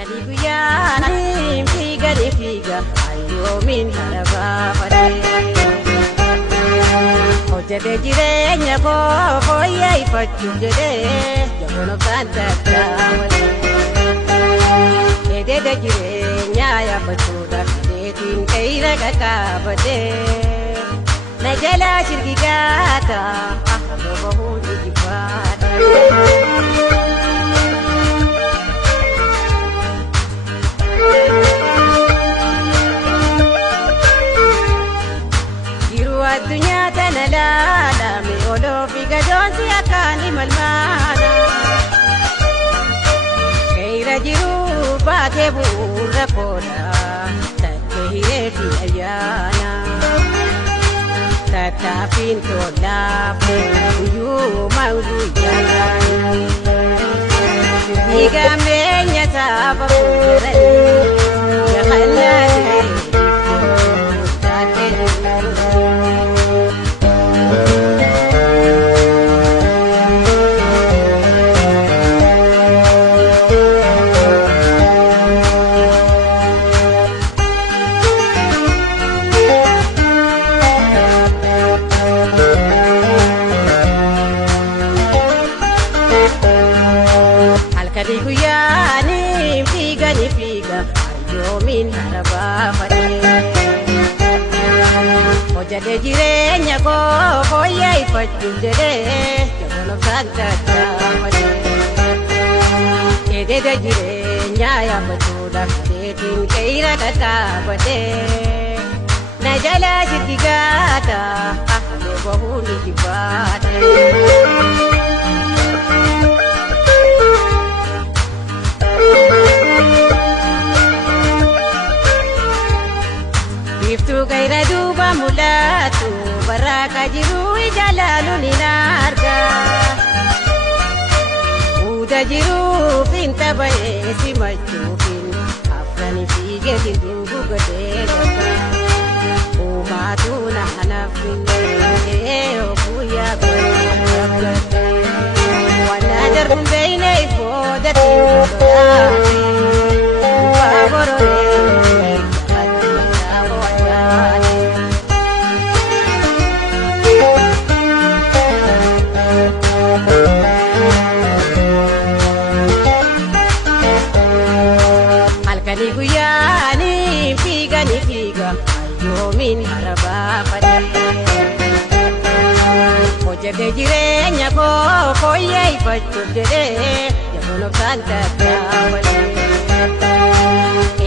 Halkanii guyyaanii fiiga ayyoomiin harabaa fadhee hojjetee jireenya koo fooyyeffachuuf jedhee jaboon obsaan takkaa malee edeeda jireenyaa yaabbachuudhaaf deetiin qe'ira qaqqaabadhee na jalaa shirgigaata halluu bahuun ijibbaadha. Addunyaa tana laalame odoo fi gadoonsi akkaan imalmaana keeyra jiru baatee bu'uura kooda tattee hiree fi ayyaana tattaaffiin tolaaf guyyuumaan guyyaadhaan dhiigameenya taapha fuudhanii yakannaa Halkanii guyyaanii fiiga ayyoomiin harabaa fadhee hojjetee jireenya koo fooyyeffachuuf jedhee jaboon obsaan takkaa malee edeeda jireenyaa yaabbachuudhaaf deetiin qe'ira qaqqaabadhee na jalaa shirgigaata halluu bahuun ijibbaadha. Iftuu gaira duuba mul'atu barraaqaa jiru ijaalaaluun hin arga Uda jiruuf hin tapha'ee simachuufin afranii fiigeetiin dungugatee gaggaa uumaatu naanaaf finnee guyyaa gaggatee wanna darbuun beeyne ifoodatiin godhaa baabororee. Halkanii guyyaanii fiiga ayyoomiin harabaa fadhee hojjetee jireenya koo fooyyeffachuuf jedhee jaboon obsaan takkaa malee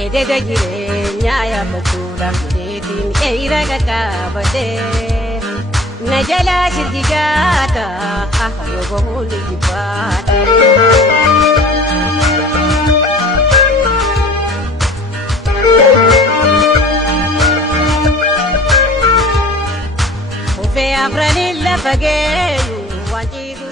edeeda jireenyaa yaabbachuudhaaf deetiin qe'ira qaqqaabadhee na jalaa shirgigaata halluu bahuun ijibbaadha. Afranii lafa geeyu waan ciisu